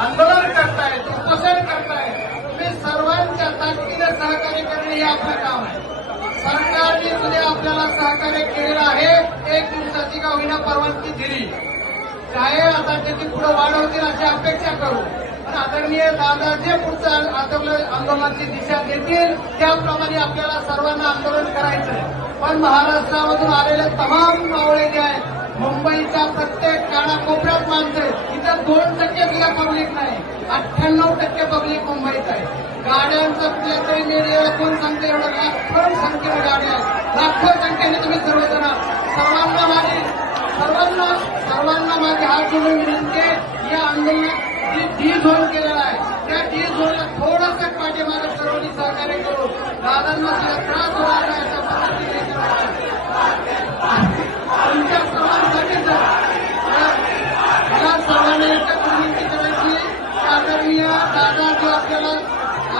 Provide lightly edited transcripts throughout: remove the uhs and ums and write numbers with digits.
आंदोलन करतायत, उपोषण करतायत, तुम्ही सर्वांच्या ताकदीने सहकार्य करणे हे आपलं काम आहे. सरकारने सुद्धा आपल्याला सहकार्य केलेलं आहे. एक दिवसाची का होईना परवानगी दिली, काय आता त्याची पुढे वाढवतील अशी अपेक्षा करू. पण आदरणीय दादा जे पुढचं आंदोलनाची दिशा देतील त्याप्रमाणे आपल्याला सर्वांना आंदोलन करायचंय. पण महाराष्ट्रामधून आलेले तमाम मावळे जे आहेत, मुंबईचा प्रत्येक कानाकोपऱ्यात माणसं आहेत. इथं 2% सुद्धा पब्लिक नाही, 98% पब्लिक मुंबईत आहे. गाड्यांचं कुठल्या तरी मीडियाला कोण सांगते एवढं लाखो संख्येने गाड्या आहेत, लाखो संख्येने तुम्ही सर्वजण सर्वांना माझे हात जोडून विनंती, या आंदोलनात जी डी झोन केलेला आहे त्या डी झोनला थोडंसं पाठीमागे सर्वांनी सहकार्य करू. दादांना सुद्धा त्रास होणार नाही अशा पद्धतीने तुमच्या सर्वांसाठी मला सर्वांना एकच विनंती करायची, आदरणीय दादा जो आपल्याला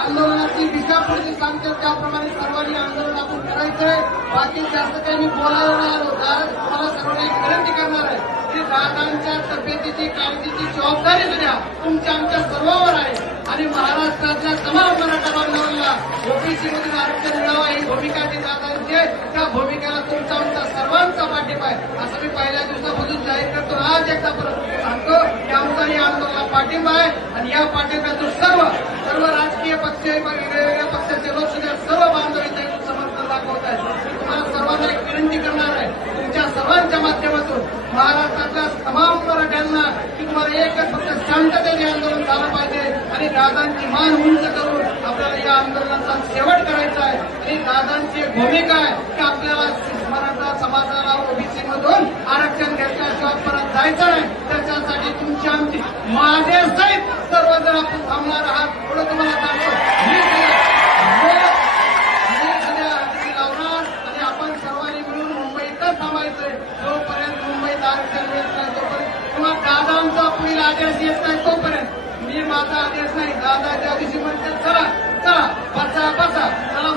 आंदोलनाची दिशा पुढची सांगतात त्याप्रमाणे सर्वांनी आंदोलन आपण करायचंय. बाकी जास्त काही मी बोलायला नाही आलो. तुम्हाला सर्वांना एक विनंती करणार आहे की दादांच्या तब्येतीची काळजीची जबाबदारी सुद्धा तुमच्या आमच्या सर्वांवर आहे. आणि महाराष्ट्रातल्या तमाम मराठा बांधवांना ओबीसीमधून आरक्षण मिळावं ही भूमिका जी दादांची आहे, त्या भूमिकेला तुमचा आमचा सर्वांचा पाठिंबा आहे असं मी पहिल्या दिवसापासून जाहीर करतो. आज एकदा परत सांगतो की आमचा या आंदोलनाला पाठिंबा आहे. आणि या पाठिंब्यातून सर्व राजकीय पक्ष, वेगवेगळ्या पक्षाचे लोक सुद्धा सर्व बांधव इथे समर्थन दाखवत आहेत. मी तुम्हाला सर्वांना एक विनंती करणार आहे तुमच्या सर्वांच्या माध्यमातून महाराष्ट्रातल्या तमाम मराठ्यांना की तुम्हाला एकच फक्त शांततेने आंदोलन झालं पाहिजे आणि दादांची मान उंच करून आपल्याला या आंदोलनाचा शेवट करायचा आहे. आणि दादांची एक भूमिका आहे की आपल्याला मराठा समाजाला ओबीसीमधून आरक्षण घेतल्याशिवाय परत जायचं नाही. त्याच्यासाठी तुमची आमची माझे सहित सर्वजण आपण थांबणार आहात एवढं तुम्हाला सांगतो. लावणार आणि आपण सर्वांनी मिळून मुंबईतच थांबायचंय. जोपर्यंत मुंबईत आरक्षण येत नाही तोपर्यंत किंवा दादांचा पुढील आदेश येत नाही तोपर्यंत मी माझा आदेश नाही. दादा त्या दिवशी म्हणते चला चला बसा बसा चला